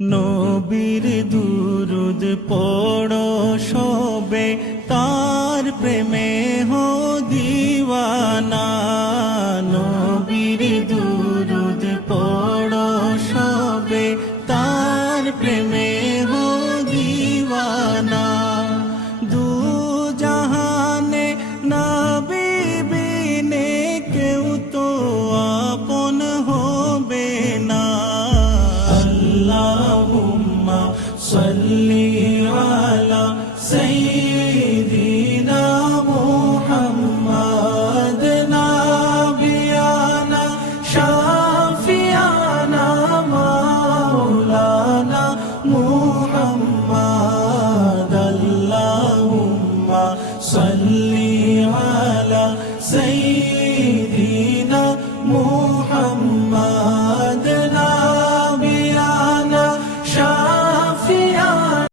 নবীর দুরুদ পড়ো সবে, তার প্রেমে হো দিওয়ানা। নবীর দুরুদ পড়ো সবে, তার প্রেমে